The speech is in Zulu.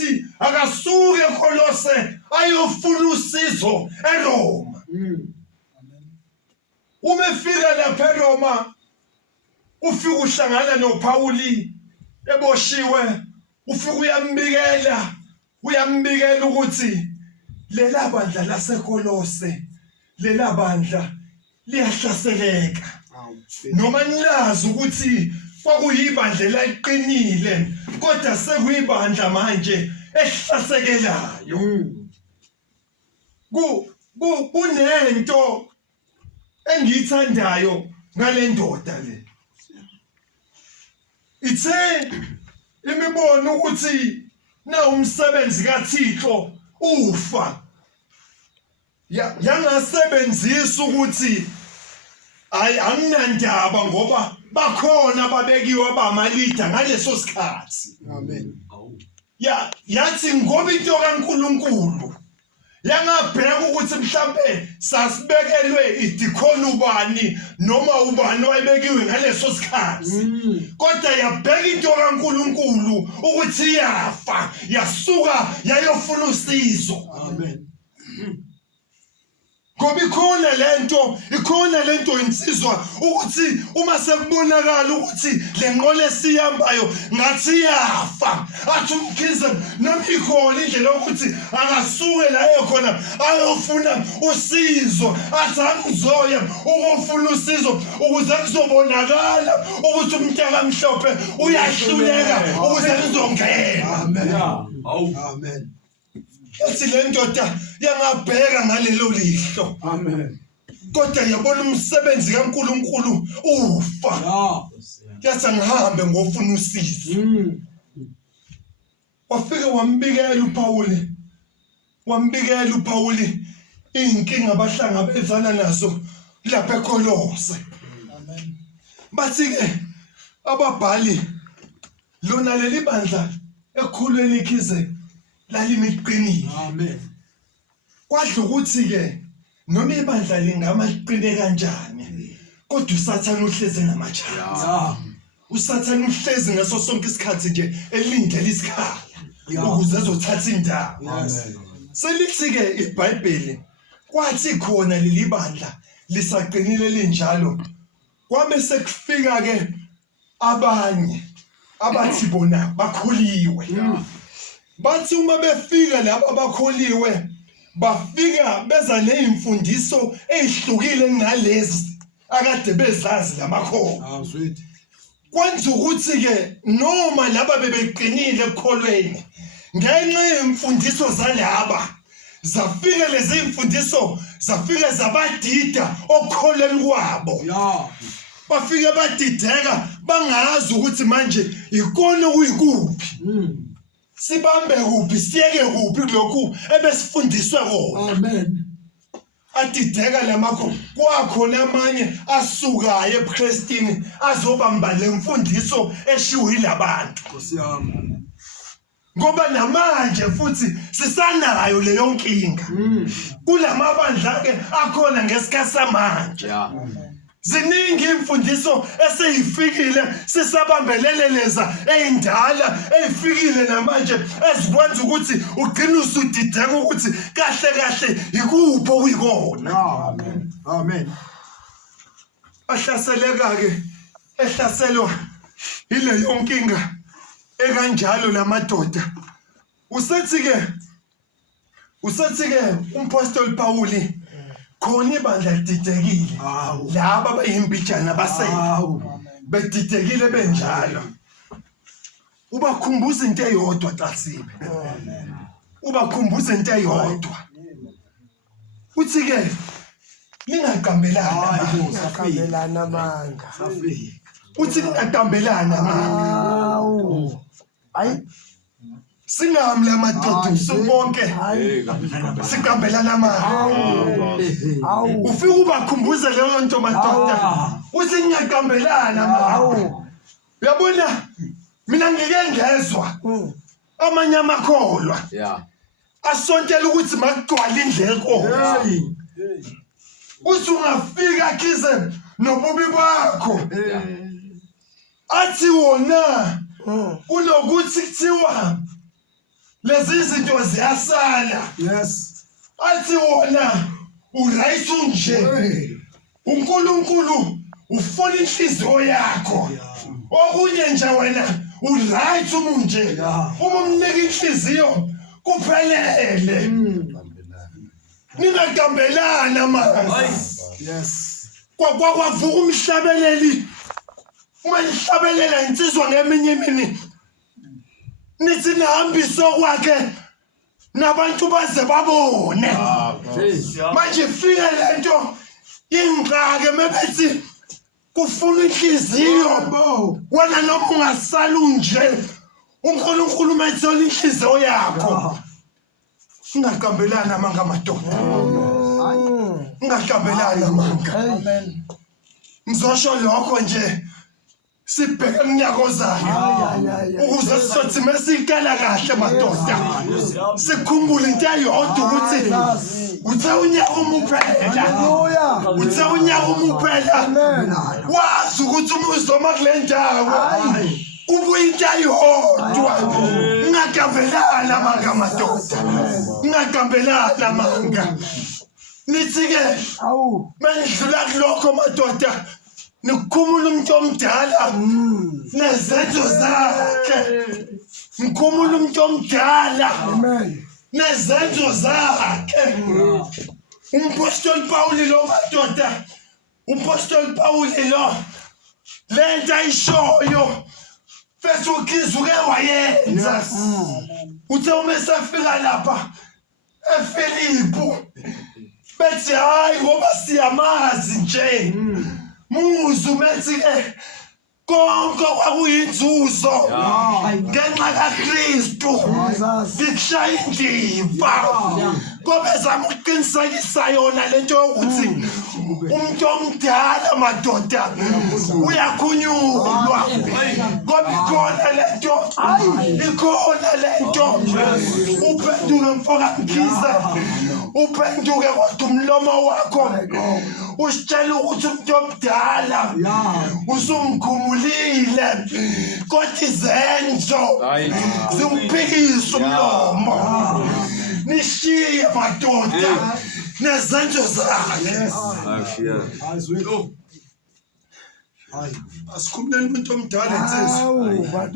ukuthi akasuke eKolose ayofuna usizo eRoma. Uma efika lapha eRoma ufika uhlangana noPauli eboshiwe, ufika uyambikela ukuthi lela bandla laseKolose, lela bandla liyahlaseleka. Noma nilazi ukuthi kwakuyibandla eliqinile kodwa sekuyibandla manje ehlasekelayo. Kunento engiyithandayo ngale ndoda le. Ithe imibono ukuthi na umsebenzi kaThixo ufa. Yangasebenzisa ukuthi anginandaba ngoba bakhona ababekiwe abamalida ngaleso sikhathi. Amen. Yathi ngoba into kaNkulunkulu yangabheka ukuthi mhlambe sasibekelwe idikoni ubani noma ubani wayebekiwe ngaleso sikhathi. Kodwa yabheka into kaNkulunkulu ukuthi yafa, yasuka yayofuna usizo. Amen. Ngoba ikhona lento insizwa ukuthi uma sekubonakala ukuthi lenqola esihambayo ngathi yafa, athi umkhize noma ikhona indlela ukuthi akasuke la ekhona ayofuna usizo, athi angizoya ukufuna usizo ukuze kuzobonakala ukuthi umntaka mhlophe uyahluleka ukuze ngizongena. Amen. Amen. Yathi le ndoda yangabheka ngalelo lihlo. Amen. Kodwa yabona umsebenzi kaNkulunkulu ufa. Yathi ngihambe ngofuna usizo. Wafika wambikela uPauli inkinga abahlangabezana nazo lapha eKolose. Amen. Bathi ke ababhali lona leli bandla ekhulweni ikhize lalimiqinile. Amen. Kwadla ukuthi ke noma ibandla lingamaqiqine kanjani kodwa uSathane uhlezi ngamajala. uSathane uhlezi ngaso sonke isikhathi nje elindele isikhala ukuze ezothatha indawo. Selithi ke iBhayibheli kwathi khona leli bandla lisaqinile linjalo kwabe sekufika ke abanye abathi bona bakholiwe. Bathi uma befika laba abakholiwe bafika beza nezimfundiso ezihlukile kunalezi akade bezazi lamakhono. Kwenza ukuthi ke noma laba bebeqinile ekukholweni ngenxa yemfundiso zalaba zafika lezi imfundiso zafika zabadida okukholeni kwabo. Bafika badideka bangazi ukuthi manje ikona kuyikuphi. Sibambe kuphi siyeke kuphi kulokhu ebesifundiswe kona. Amen. Adideka lamakho kwakhona amanye asukayo eBukristini azobamba lemfundiso eshiwo yilabantu. Nkosiyami. Ngoba namanje futhi sisanayo leyo nkinga. Kulamabandla ke akhona ngesikhathi samanje. Ziningi imfundiso eseyifikile sisabambeleleleza eyindala eyifikile namanje ezikwenza ukuthi ugcine usudideka ukuthi kahle ikuphi okuyikona. Amen. Amen. Ahlaseleka ke ehlaselwa ile yonkinga ekanjalo lamadoda. Usethi ke umpostoli Pauli khona ibandla lididekile laba abayimbijana basele bedidekile benjalo. Ubakhumbuza into eyodwa Xasibe. Ubakhumbuza into eyodwa. Uthi ke ningaqambelana amanga. Uthi ningaqambelana amanga. Hayi singamle amadoda sonke siqambelana amanga. Ufika ubakhumbuze leyo nto madoda. Uthi ngiyaqambelana amanga. Uyabona mina ngike ngezwe amanye amakholwa asontela ukuthi makugcwala indleko. Uthi ungafika khize nobubi bakho athi wona kunokuthi kuthiwa lezi zinto ziyasala. Yes. Athi wona uright nje. Hey. uNkulunkulu ufuna inhliziyo yakho. Okunye nje wena uright umunje. Uma umnika inhliziyo kuphelele. Ningagambelana manje. Yes. Kwavuka umhlabeleli. Uma nihlabelela insizwa ngeminye imini. Nithi nihambiso kwakhe nabantu baze babone. Manje fika lento ingqake mebethi kufuna inhliziyo. Wena noma ungasalunje uNkulunkulu mayithola inhliziyo yakho. Ungagambelana manga madoda. Ungagambelana manga. Amen. Ngizosho lokho nje sibheke kunyakozayo ukuze sizothi mesikala kahle madoda sikhumbule into eyodwa ukuthi uthe unyaka umuphela. Uthe unyaka umuphela. Wazi ukuthi umuzoma kule ndawo kubuye into eyodwa. Ngagambelana manga madoda. Ngagambelana manga. Nithi-ke mendlula kulokho madoda nikhumula umuntu omdala nezenzo zakhe. Nikhumula umuntu omdala nezenzo zakhe. Umpostoli Pawuli lo madoda, umpostoli Pawuli lo lento ayishoyo bese ukhizuke wayenza. Uthe uma esafika lapha eFilipi bethi hayi ngoba siyamazi nje muzu methi konke kwakuyinzuzo ngenxa kaKristu ngikushaya indiva ngoba zama ukuqinisekisa yona lento yokuthi umuntu omdala madoda uyakhunyulwa ngoba ikhona lento uphenduke mfoka mkhize uphenduke kodwa umlomo wakho usitshela ukuthi umuntu omdala usumkhumulile kodwa izenzo ziwuphikisa umlomo. Nishiye madoda nezenzo zakhe. Asikhumuleni umuntu omdala insizwa.